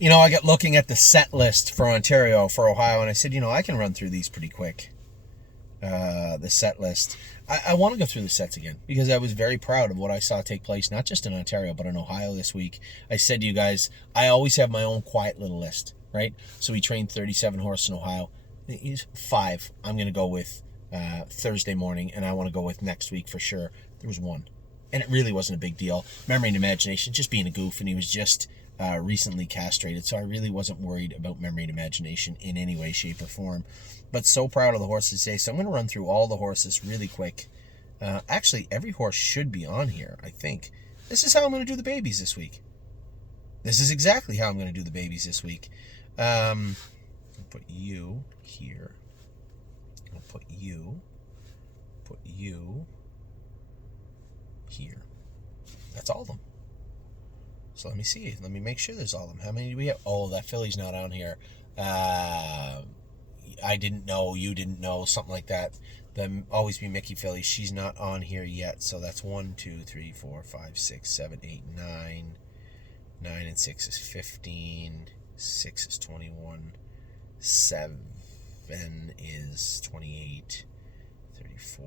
I got looking at the set list for Ontario, for Ohio, and I said, I can run through these pretty quick. The set list. I want to go through the sets again because I was very proud of what I saw take place, not just in Ontario, but in Ohio this week. I said to you guys, I always have my own quiet little list, right? So we trained 37 horses in Ohio. 5 I'm going to go with Thursday morning, and I want to go with next week for sure. There was 1. And it really wasn't a big deal. Memory and Imagination, just being a goof, and he was just recently castrated, so I really wasn't worried about Memory and Imagination in any way, shape, or form. But so proud of the horses today, so I'm going to run through all the horses really quick. Actually, every horse should be on here, I think. This is how I'm going to do the babies this week. This is exactly how I'm going to do the babies this week. I'll put you here. I'll put you here. That's all of them. So let me see. Let me make sure there's all of them. How many do we have? Oh, that filly's not on here. I didn't know. You didn't know. Something like that. The Always Be Mickey filly. She's not on here yet. So that's 1, 2, 3, 4, 5, 6, 7, 8, 9. 9 and 6 is 15. 6 is 21. 7 is 28. 34.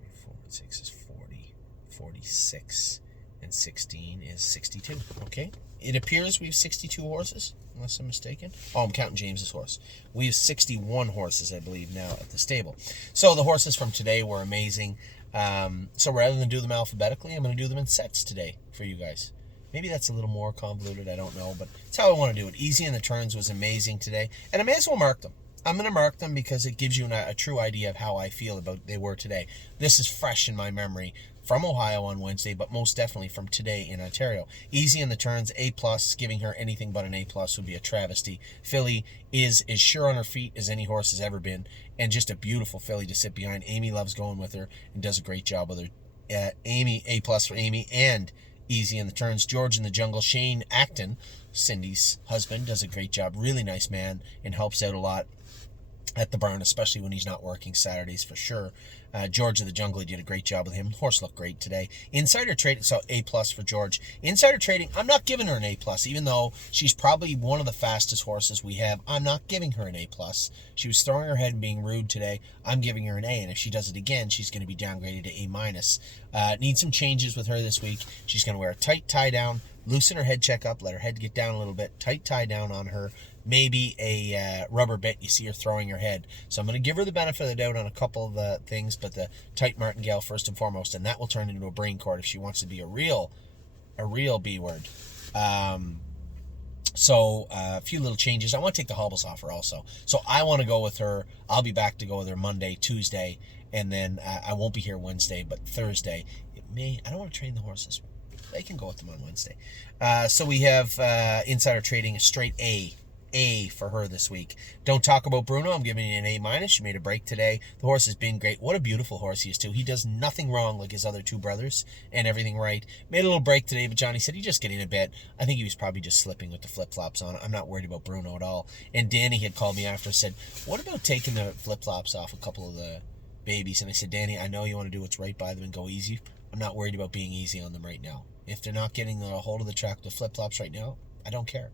34 and 6 is 40. 46. And 16 is 62. Okay? It appears we have 62 horses, unless I'm mistaken. Oh, I'm counting James's horse. We have 61 horses, I believe, now at the stable. So the horses from today were amazing. So rather than do them alphabetically, I'm going to do them in sets today for you guys. Maybe that's a little more convoluted, I don't know, but it's how I want to do it. Easy in the Turns was amazing today, and I may as well mark them. I'm going to mark them because it gives you a true idea of how I feel about they were today. This is fresh in my memory from Ohio on Wednesday, but most definitely from today in Ontario. Easy in the Turns, A+. Giving her anything but an A+ would be a travesty. Filly is as sure on her feet as any horse has ever been, and just a beautiful filly to sit behind. Amy loves going with her and does a great job with her. Amy, A+ for Amy, and Easy in the Turns. George in the Jungle, Shane Acton, Cindy's husband, does a great job. Really nice man and helps out a lot at the barn, especially when he's not working Saturdays for sure. George of the Jungle, he did a great job with him. Horse looked great today. Insider Trading, so A+ for George. Insider Trading, I'm not giving her an A+, even though she's probably one of the fastest horses we have. I'm not giving her an A+. She was throwing her head and being rude today. I'm giving her an A, and if she does it again, she's going to be downgraded to A-. Need some changes with her this week. She's going to wear a tight tie down, loosen her head check up, let her head get down a little bit, tight tie down on her, maybe a rubber bit. You see her throwing her head. So I'm going to give her the benefit of the doubt on a couple of the things, but the tight martingale first and foremost, and that will turn into a brain cord if she wants to be a real B word. So a few little changes. I want to take the hobbles off her also. So I want to go with her. I'll be back to go with her Monday, Tuesday, and then I won't be here Wednesday, but Thursday. I don't want to train the horses. They can go with them on Wednesday. So we have Insider Trading, a straight A for her this week. Don't Talk About Bruno, I'm giving you an A-. She made a break today. The horse has been great. What a beautiful horse he is too. He does nothing wrong like his other two brothers and everything right. Made a little break today, but Johnny said he's just getting a bit. I think he was probably just slipping with the flip-flops on. I'm not worried about Bruno at all. And Danny had called me after and said, what about taking the flip-flops off a couple of the babies? And I said, Danny, I know you want to do what's right by them and go easy. I'm not worried about being easy on them right now. If they're not getting a hold of the track with flip-flops right now, I don't care.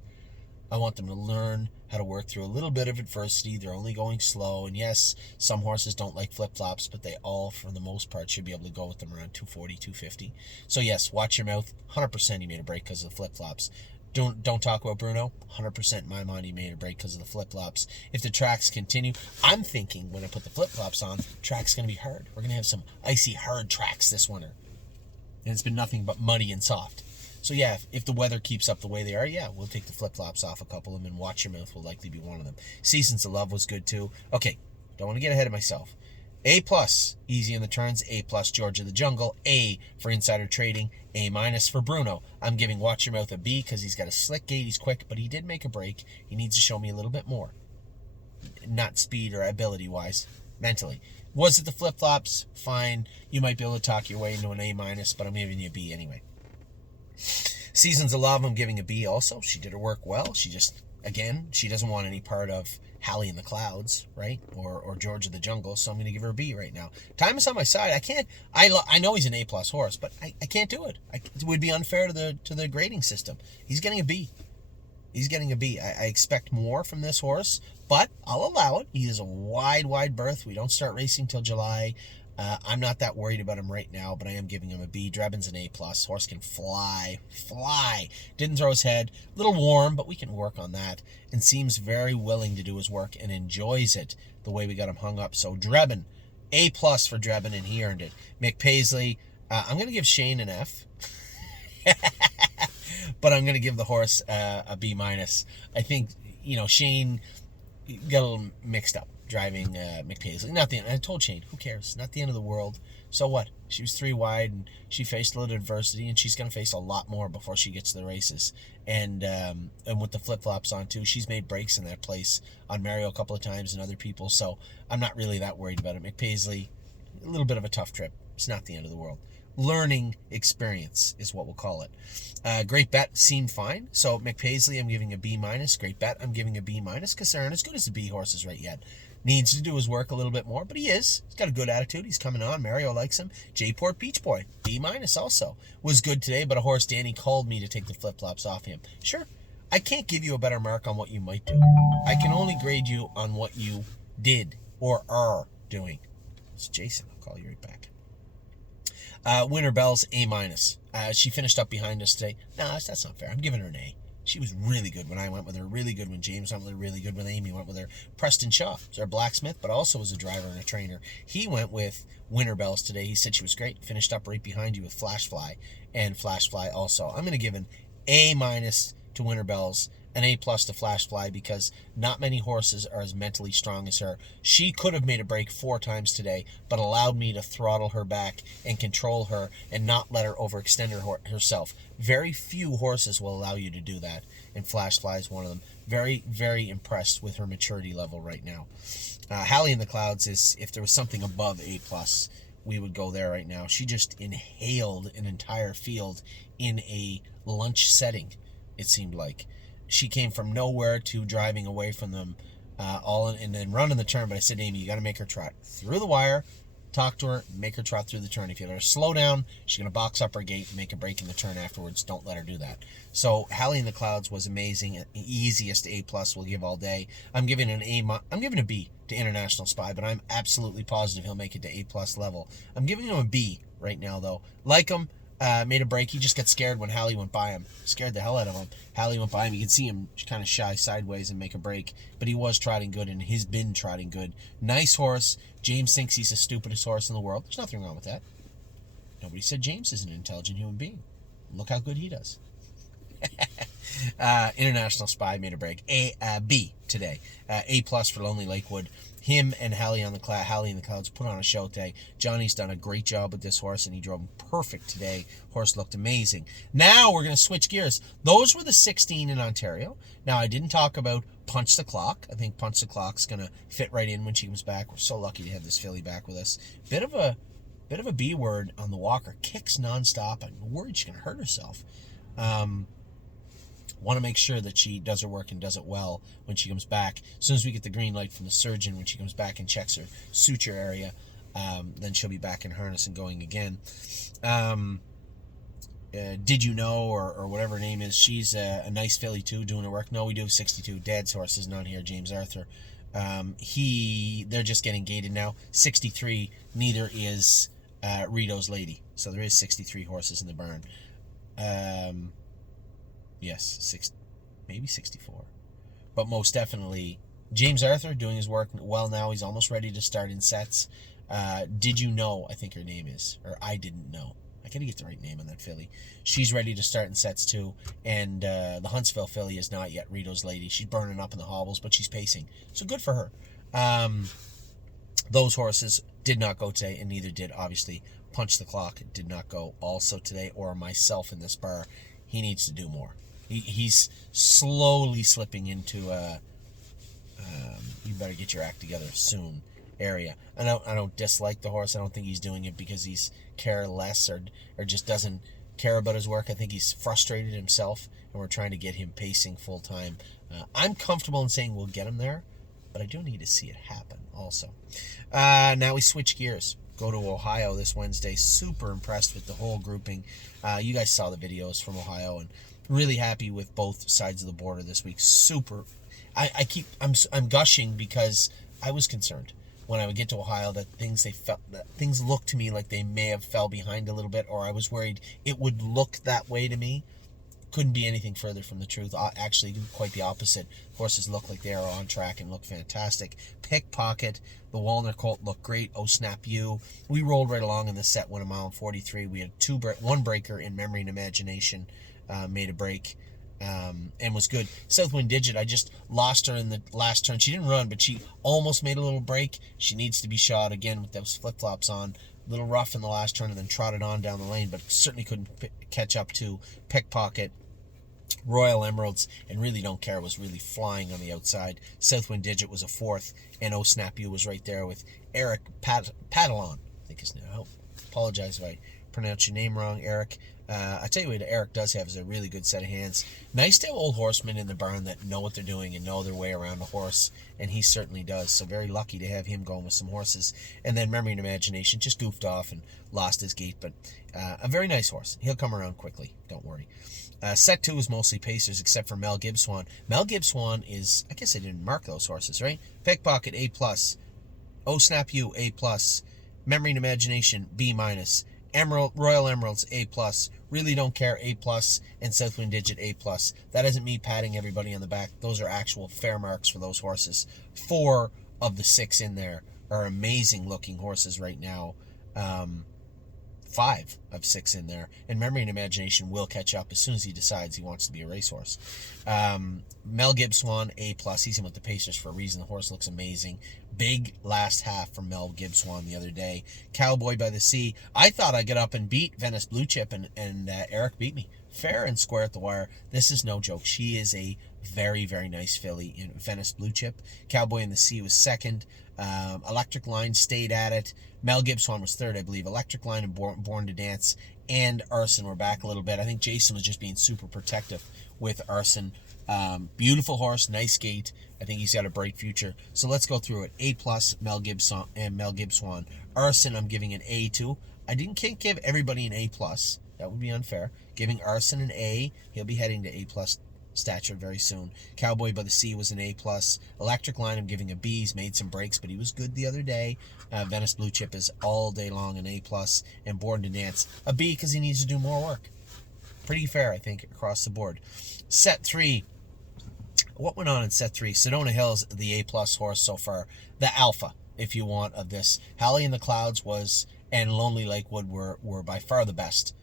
I want them to learn how to work through a little bit of adversity. They're only going slow. And yes, some horses don't like flip-flops, but they all, for the most part, should be able to go with them around 240, 250. So yes, watch your mouth. 100% he made a break because of the flip-flops. Don't Talk About Bruno. 100% in my mind he made a break because of the flip-flops. If the tracks continue, I'm thinking when I put the flip-flops on, track's going to be hard. We're going to have some icy, hard tracks this winter. And it's been nothing but muddy and soft. So yeah, if the weather keeps up the way they are, yeah, we'll take the flip-flops off a couple of them, and Watch Your Mouth will likely be one of them. Seasons of Love was good too. Okay, don't want to get ahead of myself. A+, Easy in the Turns. A+, George of the Jungle. A for Insider Trading. A- for Bruno. I'm giving Watch Your Mouth a B because he's got a slick gait, he's quick, but he did make a break. He needs to show me a little bit more. Not speed or ability-wise, mentally. Was it the flip-flops? Fine. You might be able to talk your way into an A-, but I'm giving you a B anyway. Seasons of Love, I'm giving a B also. She did her work well. She just, again, she doesn't want any part of Hallie in the Clouds, right? Or George of the Jungle, so I'm going to give her a B right now. Time is on my side. I know he's an A+ horse, but I can't do it. It would be unfair to the grading system. He's getting a B. He's getting a B. I expect more from this horse, but I'll allow it. He has a wide berth. We don't start racing till July. I'm not that worried about him right now, but I am giving him a B. Drebin's an A+. Horse can fly. Didn't throw his head. A little warm, but we can work on that. And seems very willing to do his work and enjoys it the way we got him hung up. So Drebin, A+ for Drebin, and he earned it. Mick Paisley, I'm going to give Shane an F. But I'm going to give the horse a B-. I think, Shane got a little mixed up driving Mick Paisley. Not the end. I told Shane, who cares? Not the end of the world. So what? She was 3 wide, and she faced a little adversity, and she's going to face a lot more before she gets to the races. And with the flip-flops on, too, she's made breaks in that place on Mario a couple of times and other people, so I'm not really that worried about it. Mick Paisley, a little bit of a tough trip. It's not the end of the world. Learning experience is what we'll call it. Great Bet seemed fine. So Mick Paisley, I'm giving a B-. Great Bet, I'm giving a B- because they aren't as good as the B horses right yet. Needs to do his work a little bit more, but he is. He's got a good attitude. He's coming on. Mario likes him. J-Port Beach Boy, B- also. Was good today, but a horse, Danny, called me to take the flip-flops off him. Sure, I can't give you a better mark on what you might do. I can only grade you on what you did or are doing. It's Jason. I'll call you right back. Winter Bells, A-. She finished up behind us today. No, that's not fair. I'm giving her an A. She was really good when I went with her, really good when James went with her, really good when Amy went with her. Preston Shaw is our blacksmith, but also was a driver and a trainer. He went with Winter Bells today. He said she was great. Finished up right behind you with Flash Fly, and Flash Fly also. I'm going to give an A- to Winter Bells, an A+ to Flash Fly, because not many horses are as mentally strong as her. She could have made a break 4 times today, but allowed me to throttle her back and control her and not let her overextend herself. Very few horses will allow you to do that, and Flash Fly is one of them. Very, very impressed with her maturity level right now. Hallie in the Clouds is, if there was something above A+, we would go there right now. She just inhaled an entire field in a lunch setting, it seemed like. She came from nowhere to driving away from them and then running the turn. But I said, Amy, you got to make her trot through the wire, talk to her, make her trot through the turn. If you let her slow down, she's going to box up her gate and make a break in the turn afterwards. Don't let her do that. So Hallie in the Clouds was amazing. Easiest A+ we'll give all day. I'm giving a B to International Spy, but I'm absolutely positive he'll make it to A+ level. I'm giving him a B right now, though. Like him. Made a break. He just got scared when Hallie went by him. Scared the hell out of him. Hallie went by him. You can see him kind of shy sideways and make a break. But he was trotting good, and he's been trotting good. Nice horse. James thinks he's the stupidest horse in the world. There's nothing wrong with that. Nobody said James is an intelligent human being. Look how good he does. International Spy made a break. B today. A+ for Lonely Lakewood. Him and Hallie in the Clouds put on a show today. Johnny's done a great job with this horse, and he drove him perfect today. Horse looked amazing. Now we're going to switch gears. Those were the 16 in Ontario. Now, I didn't talk about Punch the Clock. I think Punch the Clock's going to fit right in when she comes back. We're so lucky to have this filly back with us. Bit of a B word on the walker. Kicks nonstop. I'm worried she's going to hurt herself. Want to make sure that she does her work and does it well when she comes back. As soon as we get the green light from the surgeon when she comes back and checks her suture area, then she'll be back in harness and going again. Did you know, or whatever her name is, she's a nice filly too, doing her work. No, we do have 62. Dad's horse is not here, James Arthur. They're just getting gated now. 63, neither is Rito's Lady. So there is 63 horses in the barn. Yes, maybe 64. But most definitely, James Arthur doing his work well now. He's almost ready to start in sets. Did you know, I think her name is, or I didn't know. I gotta get the right name on that filly. She's ready to start in sets too. And the Huntsville filly is not yet Rito's Lady. She's burning up in the hobbles, but she's pacing. So good for her. Those horses did not go today, and neither did, obviously, Punch the Clock did not go also today, or myself in this bar. He needs to do more. He's slowly slipping into you better get your act together soon area. I don't dislike the horse. I don't think he's doing it because he's careless or just doesn't care about his work. I think he's frustrated himself, and we're trying to get him pacing full time. I'm comfortable in saying we'll get him there, but I do need to see it happen also. Now we switch gears. Go to Ohio this Wednesday. Super impressed with the whole grouping. You guys saw the videos from Ohio, and Really happy with both sides of the border this week. Super. I'm gushing because I was concerned when I would get to Ohio that things looked to me like they may have fell behind a little bit, or I was worried it would look that way to me. Couldn't be anything further from the truth. Actually, quite the opposite. Horses look like they are on track and look fantastic. Pickpocket, the Walner Colt looked great. Oh Snap You. We rolled right along in the set, went a mile and 43. We had one breaker in Memory and Imagination, made a break, and was good. Southwind Digit, I just lost her in the last turn. She didn't run, but she almost made a little break. She needs to be shod again with those flip-flops on. A little rough in the last turn and then trotted on down the lane, but certainly couldn't catch up to Pickpocket. Royal Emeralds and Really Don't Care was really flying on the outside. Southwind Digit was a fourth, and Oh Snap You was right there with Eric Padalon, I think his name. I apologize if I pronounce your name wrong, Eric. I tell you what Eric does have is a really good set of hands. Nice to have old horsemen in the barn that know what they're doing and know their way around a horse, and he certainly does. So very lucky to have him going with some horses. And then Memory and Imagination just goofed off and lost his gait, but a very nice horse. He'll come around quickly, don't worry. Set 2 was mostly pacers except for Mel Gibbswan. Mel Gibbswan is, I guess I didn't mark those horses, right? Pickpocket, A+. Oh Snap You, A+. Memory and Imagination, B-. Royal Emeralds, A+. Really Don't Care, A+. And Southwind Digit, A+. That isn't me patting everybody on the back. Those are actual fair marks for those horses. 4 of the 6 in there are amazing looking horses right now. 5 of 6 in there, and Memory and Imagination will catch up as soon as he decides he wants to be a racehorse. Mel Gibbswan, A+. He's in with the Pacers for a reason. The horse looks amazing. Big last half from Mel Gibbswan the other day. Cowboy by the Sea. I thought I'd get up and beat Venice Blue Chip, and Eric beat me fair and square at the wire. This is no joke. She is a very, very nice filly in Venice Blue Chip. Cowboy in the Sea was second. Electric Line stayed at it. Mel Gibbswan was third, I believe. Electric Line and Born to Dance and Arson were back a little bit. I think Jason was just being super protective with Arson. Beautiful horse, nice gait. I think he's got a bright future. So let's go through it. A+, Mel Gibbswan. Arson, I'm giving an A to. I can't give everybody an A+. That would be unfair. Giving Arson an A. He'll be heading to A+ stature very soon. Cowboy by the Sea was an A+. Electric Line, I'm giving a B. He's made some breaks, but he was good the other day. Venice Blue Chip is all day long an A+. And Born to Dance, a B because he needs to do more work. Pretty fair, I think, across the board. Set 3. What went on in set 3? Sedona Hills, the A+ horse so far. The alpha, if you want, of this. Halley in the Clouds and Lonely Lakewood were by far the best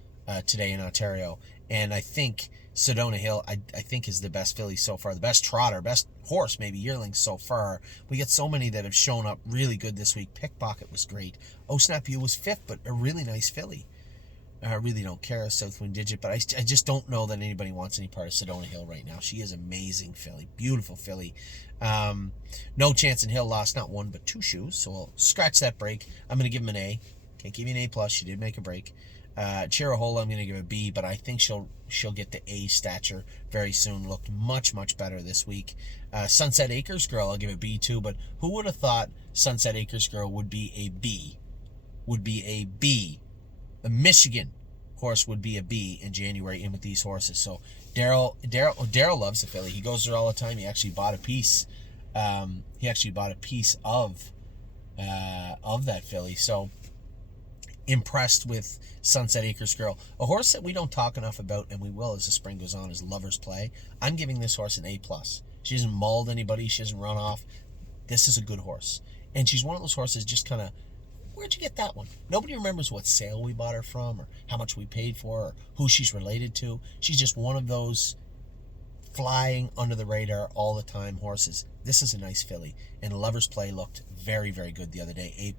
today in Ontario. And I think Sedona Hill, I think, is the best filly so far. The best trotter, best horse, maybe yearling so far. We get so many that have shown up really good this week. Pickpocket was great. Oh Snap You was 5th, but a really nice filly. I really don't care, Southwind Digit, but I just don't know that anybody wants any part of Sedona Hill right now. She is amazing filly. Beautiful filly. No Chance in Hill lost not 1 but 2 shoes, so I'll scratch that break. I'm going to give him an A. Can't give you an A+. She did make a break. Chirahola, I'm going to give a B, but I think she'll get the A stature very soon. Looked much, much better this week. Sunset Acres Girl, I'll give a B too, but who would have thought Sunset Acres Girl would be a B? The Michigan horse would be a B in January in with these horses. So Daryl loves the filly. He goes there all the time. He actually bought a piece. Of that filly. So impressed with Sunset Acres Girl. A horse that we don't talk enough about, and we will as the spring goes on, is Lover's Play. I'm giving this horse an A+. She hasn't mauled anybody. She hasn't run off. This is a good horse. And she's one of those horses just kind of, where'd you get that one? Nobody remembers what sale we bought her from or how much we paid for her or who she's related to. She's just one of those flying under the radar all the time horses. This is a nice filly, and Lover's Play looked very, very good the other day. A+.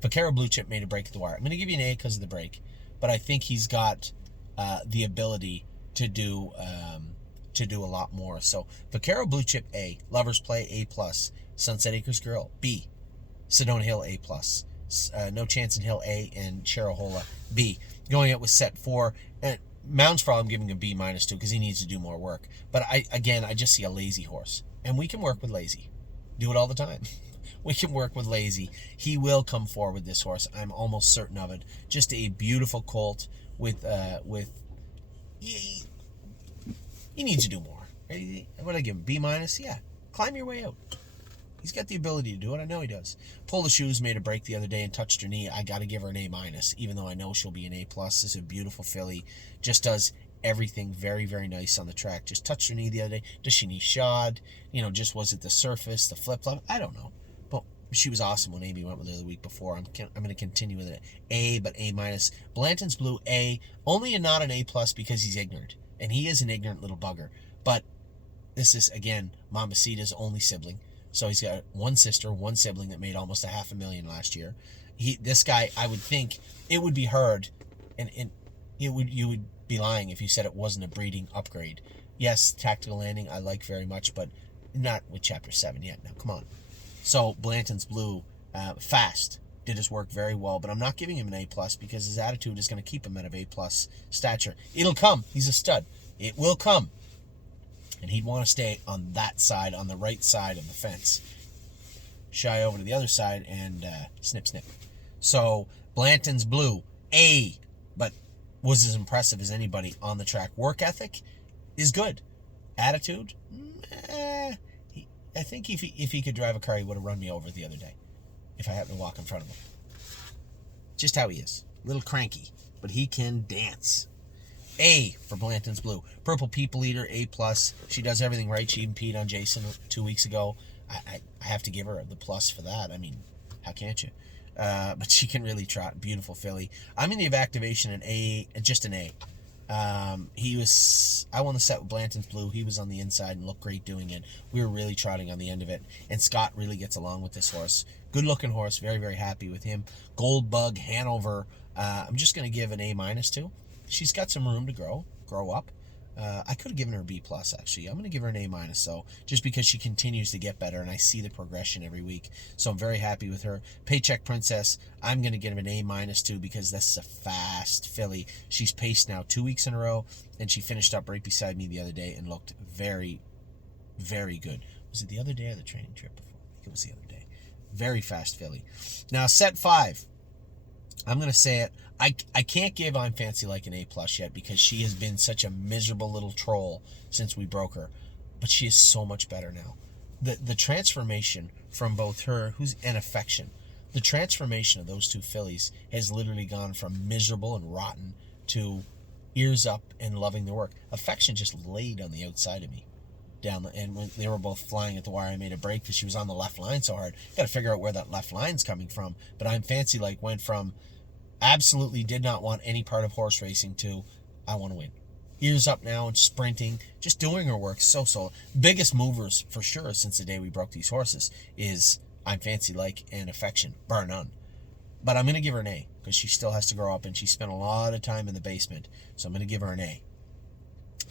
Vaquero Blue Chip made a break at the wire. I'm going to give you an A because of the break, but I think he's got the ability to do a lot more. So Vaquero Blue Chip A, Lover's Play A+, Sunset Acres Girl B, Sedona Hill A+, No Chance in Hill A, and Chirahola B. Going out with set 4. Mounds Frog, I'm giving a B- too because he needs to do more work. But I just see a lazy horse. And we can work with lazy. Do it all the time. We can work with lazy. He will come forward with this horse. I'm almost certain of it. Just a beautiful colt with He needs to do more. What I give him? B minus? Yeah. Climb your way out. He's got the ability to do it. I know he does. Pull the shoes, made a break the other day and touched her knee. I got to give her an A minus, even though I know she'll be an A plus. This is a beautiful filly. Just does everything very, very nice on the track. Just touched her knee the other day. Does she need shod? Just was it the surface, the flip flop? I don't know. But she was awesome when Amy went with her the week before. I'm going to continue with it. A, but A minus. Blanton's Blue, A. Only not an A plus because he's ignorant. And he is an ignorant little bugger. But this is, again, Mamacita's only sibling. So he's got one sister, one sibling that made almost $500,000 last year. This guy, I would think it would be heard, and you would be lying if you said it wasn't a breeding upgrade. Yes, Tactical Landing I like very much, but not with Chapter 7 yet. Now, come on. So Blanton's Blue, fast, did his work very well, but I'm not giving him an A plus because his attitude is going to keep him at an A plus stature. It'll come. He's a stud. It will come. And he'd want to stay on that side, on the right side of the fence. Shy over to the other side and snip, snip. So, Blanton's Blue, A, but was as impressive as anybody on the track. Work ethic is good. Attitude, I think if he could drive a car, he would have run me over the other day if I happened to walk in front of him. Just how he is. A little cranky, but he can dance. A for Blanton's Blue. Purple People Eater, A plus. She does everything right. She even peed on Jason 2 weeks ago. I have to give her the plus for that. I mean, how can't you? But she can really trot. Beautiful filly. I'm in the activation an A, just an A. I won the set with Blanton's Blue. He was on the inside and looked great doing it. We were really trotting on the end of it. And Scott really gets along with this horse. Good looking horse. Very, very happy with him. Gold Bug, Hanover. I'm just going to give an A minus to. She's got some room to grow up. I could have given her a B plus actually. I'm going to give her an A minus though, just because she continues to get better and I see the progression every week. So I'm very happy with her. Paycheck Princess, I'm going to give an A minus too because this is a fast filly. She's paced now 2 weeks in a row and she finished up right beside me the other day and looked very, very good. Was it the other day or the training trip before? I think it was the other day. Very fast filly. Now set 5. I'm going to say it. I can't give I'm Fancy Like an A plus yet because she has been such a miserable little troll since we broke her. But she is so much better now. The transformation from both her and Affection, the transformation of those two fillies has literally gone from miserable and rotten to ears up and loving their work. Affection just laid on the outside of me. And when they were both flying at the wire, I made a break because she was on the left line so hard. Got to figure out where that left line's coming from. But I'm Fancy Like went from absolutely did not want any part of horse racing to I want to win. Ears up now and sprinting, just doing her work so. Biggest movers for sure since the day we broke these horses is I'm Fancy Like and Affection, bar none. But I'm going to give her an A because she still has to grow up and she spent a lot of time in the basement. So I'm going to give her an A.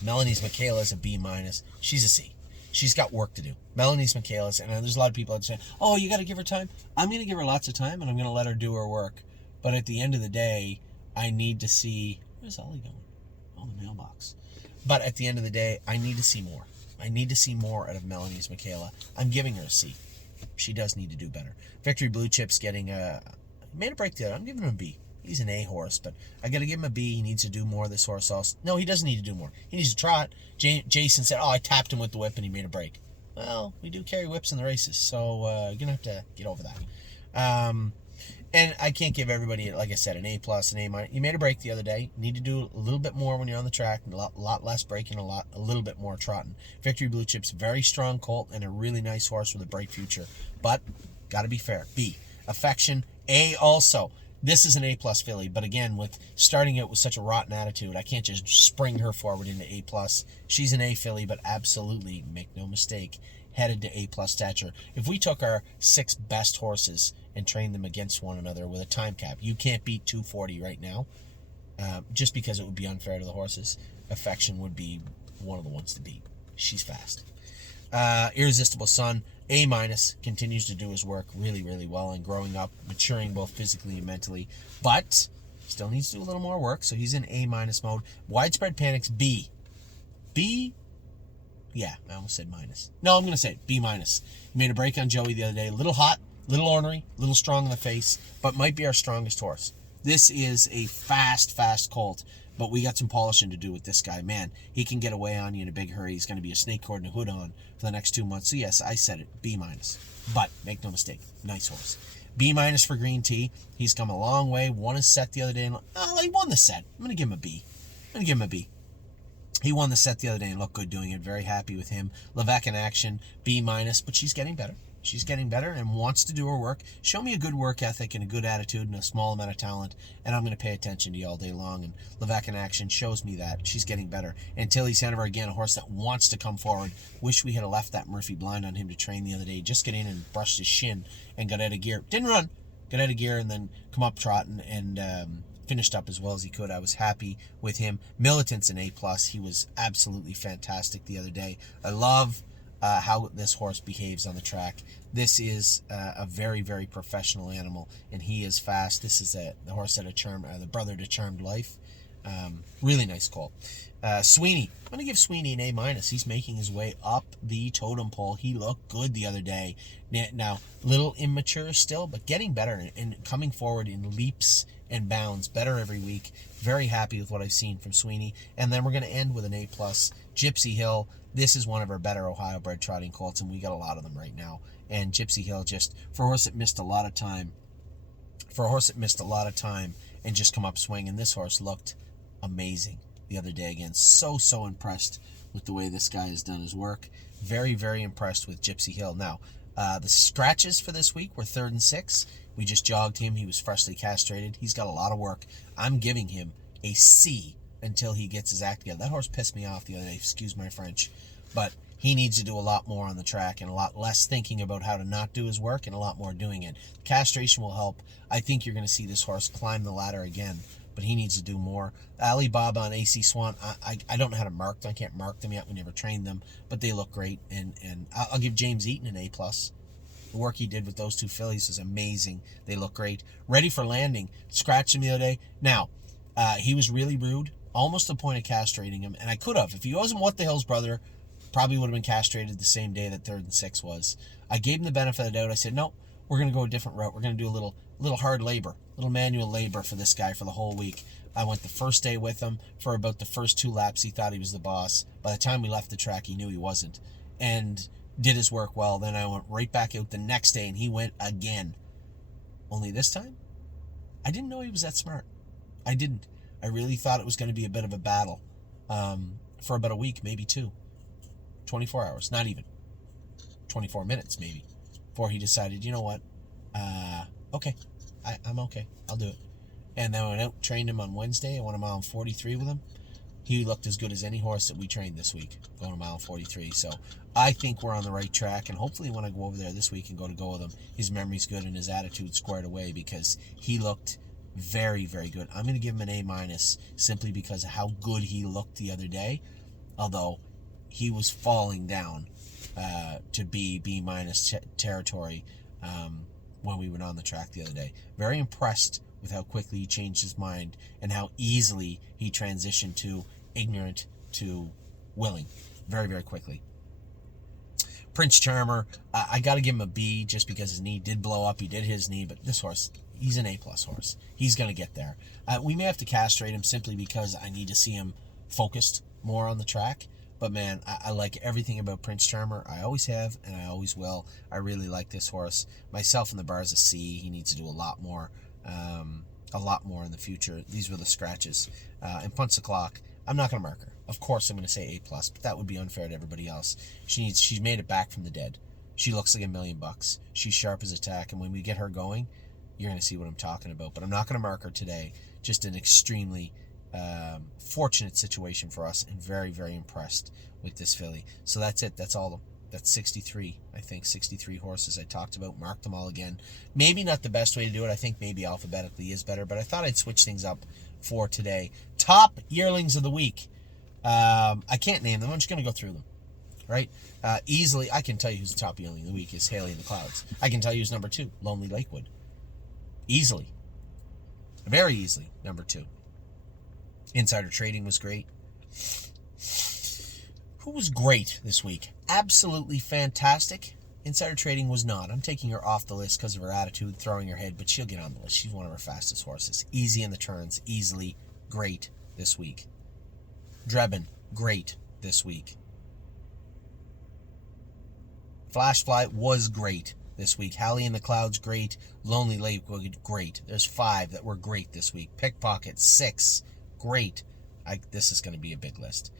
Melanie's Michaela's a B minus. She's a C. She's got work to do. Melanie's Michaela's, and there's a lot of people that say, oh, you got to give her time. I'm going to give her lots of time and I'm going to let her do her work. But at the end of the day, I need to see... Where's Ollie going? Oh, the mailbox. But at the end of the day, I need to see more. I need to see more out of Melanie's Michaela. I'm giving her a C. She does need to do better. Victory Blue Chips getting a... Made a break there. I'm giving him a B. He's an A horse, but I got to give him a B. He needs to do more of this horse also. No, he doesn't need to do more. He needs to trot. Jason said, I tapped him with the whip and he made a break. Well, we do carry whips in the races, so you're going to have to get over that. And I can't give everybody, like I said, an A plus, an A minus. You made a break the other day. You need to do a little bit more when you're on the track. A lot less braking, a little bit more trotting. Victory Blue Chips, very strong colt and a really nice horse with a bright future. But, got to be fair. B. Affection, A also. This is an A plus filly, but again, with starting it with such a rotten attitude, I can't just spring her forward into A plus. She's an A filly, but absolutely, make no mistake, headed to A plus stature. If we took our 6 best horses and trained them against one another with a time cap, you can't beat 240 right now, just because it would be unfair to the horses. Affection would be one of the ones to beat. She's fast. Irresistible Son, A minus, continues to do his work really, really well and growing up, maturing both physically and mentally, but still needs to do a little more work, so he's in A minus mode. Widespread Panic's B. B? Yeah, I almost said minus. No, I'm going to say it, B minus. He made a break on Joey the other day. A little hot, little ornery, little strong in the face, but might be our strongest horse. This is a fast colt. But we got some polishing to do with this guy. Man, he can get away on you in a big hurry. He's going to be a snake cord and a hood on for the next 2 months. So yes, I said it, B-. But make no mistake, nice horse. B- for Green Tea. He's come a long way. Won his set the other day. He won the set. I'm going to give him a B. He won the set the other day and looked good doing it. Very happy with him. Levesque in action, B-, but she's getting better. She's getting better and wants to do her work. Show me a good work ethic and a good attitude and a small amount of talent, and I'm going to pay attention to you all day long. And Levesque in action shows me that. She's getting better. And Tilly's Hanover, again, a horse that wants to come forward. Wish we had left that Murphy blind on him to train the other day. Just get in and brushed his shin and got out of gear. Didn't run. Got out of gear and then come up trotting and finished up as well as he could. I was happy with him. Militant's an A+. He was absolutely fantastic the other day. I love how this horse behaves on the track. This is a very, very professional animal, and he is fast. This is the horse that the brother to Charmed Life. Really nice call. Sweeney. I'm going to give Sweeney an A-. He's making his way up the totem pole. He looked good the other day. Now, little immature still, but getting better and coming forward in leaps and bounds, better every week. Very happy with what I've seen from Sweeney. And then we're going to end with an A+. Gypsy Hill. This is one of our better Ohio bred trotting colts, and we got a lot of them right now. And Gypsy Hill, just for a horse that missed a lot of time, and just come up swinging, this horse looked amazing the other day again. So impressed with the way this guy has done his work. Very, very impressed with Gypsy Hill. Now, the scratches for this week were 3rd and 6. We just jogged him. He was freshly castrated. He's got a lot of work. I'm giving him a C until he gets his act together. That horse pissed me off the other day, excuse my French. But he needs to do a lot more on the track and a lot less thinking about how to not do his work and a lot more doing it. Castration will help. I think you're going to see this horse climb the ladder again, but he needs to do more. Alibaba and AC Swan, I don't know how to mark them. I can't mark them yet. We never trained them, but they look great. And I'll give James Eaton an A+. The work he did with those two fillies is amazing. They look great. Ready for landing. Scratched him the other day. Now, he was really rude, almost to the point of castrating him. And I could have. If he wasn't What the Hill's brother, probably would have been castrated the same day that 3rd and 6 was. I gave him the benefit of the doubt. I said, no, we're going to go a different route. We're going to do a little hard labor, a little manual labor for this guy for the whole week. I went the first day with him. For about the first 2 laps, he thought he was the boss. By the time we left the track, he knew he wasn't. And did his work well. Then I went right back out the next day, and he went again. Only this time, I didn't know he was that smart. I didn't. I really thought it was going to be a bit of a battle for about a week, maybe 2. 24 hours, not even. 24 minutes, maybe, before he decided, you know what, okay, I'm okay. I'll do it. And then I went out, trained him on Wednesday. I went a mile 43 with him. He looked as good as any horse that we trained this week, going a mile 43. So I think we're on the right track, and hopefully when I go over there this week and go with him, his memory's good and his attitude squared away, because he looked very, very good. I'm going to give him an A- simply because of how good he looked the other day, although he was falling down to B- territory when we went on the track the other day. Very impressed with how quickly he changed his mind and how easily he transitioned to ignorant to willing very, very quickly. Prince Charmer, I got to give him a B just because his knee did blow up. He did his knee, but this horse, he's an A+ horse. He's going to get there. We may have to castrate him simply because I need to see him focused more on the track. But man, I like everything about Prince Charmer. I always have, and I always will. I really like this horse. Myself in the bar is a C. He needs to do a lot more in the future. These were the scratches. And Punch the Clock, I'm not going to mark her. Of course, I'm going to say A+, but that would be unfair to everybody else. She's made it back from the dead. She looks like $1 million. She's sharp as a tack, and when we get her going, you're going to see what I'm talking about. But I'm not going to mark her today. Just an extremely fortunate situation for us, and very, very impressed with this filly. So that's it. That's all. That's 63. I think 63 horses I talked about. Marked them all again. Maybe not the best way to do it. I think maybe alphabetically is better, but I thought I'd switch things up for today. Top yearlings of the week. I can't name them. I'm just going to go through them. Right? Easily, I can tell you who's the top yearling of the week is Haley in the Clouds. I can tell you who's number 2, Lonely Lakewood. Easily. Very easily, number 2. Insider Trading was great. Who was great this week? Absolutely fantastic. Insider Trading was not. I'm taking her off the list because of her attitude, throwing her head, but she'll get on the list. She's one of our fastest horses. Easy in the turns, easily great. this week. Drebin, great this week. Flashfly was great this week. Halley in the Clouds, great. Lonely Lake, great. There's 5 that were great this week. Pickpocket, 6, great. This is going to be a big list.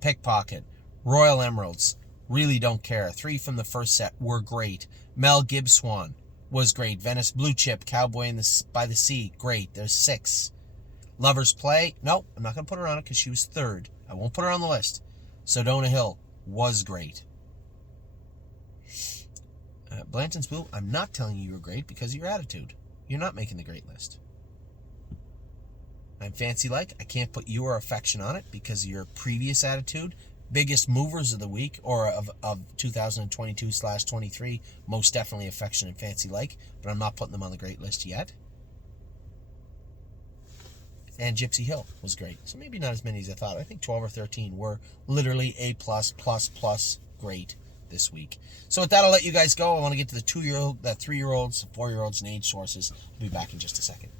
Pickpocket, Royal Emeralds, really don't care. 3 from the first set were great. Mel Gibswan was great. Venice Blue Chip, Cowboy by the Sea, great. There's 6. Lover's Play, nope, I'm not going to put her on it because she was 3rd. I won't put her on the list. Sedona Hill was great. Blanton's Blue, I'm not telling you you're great because of your attitude. You're not making the great list. I'm Fancy Like, I can't put your affection on it because of your previous attitude. Biggest movers of the week, or of 2022/23, most definitely Affection and Fancy Like, but I'm not putting them on the great list yet. And Gypsy Hill was great. So maybe not as many as I thought. I think 12 or 13 were literally A+++ great this week. So with that, I'll let you guys go. I want to get to the 2-year-old, the 3-year-olds, 4-year-olds, and age sources. I'll be back in just a second.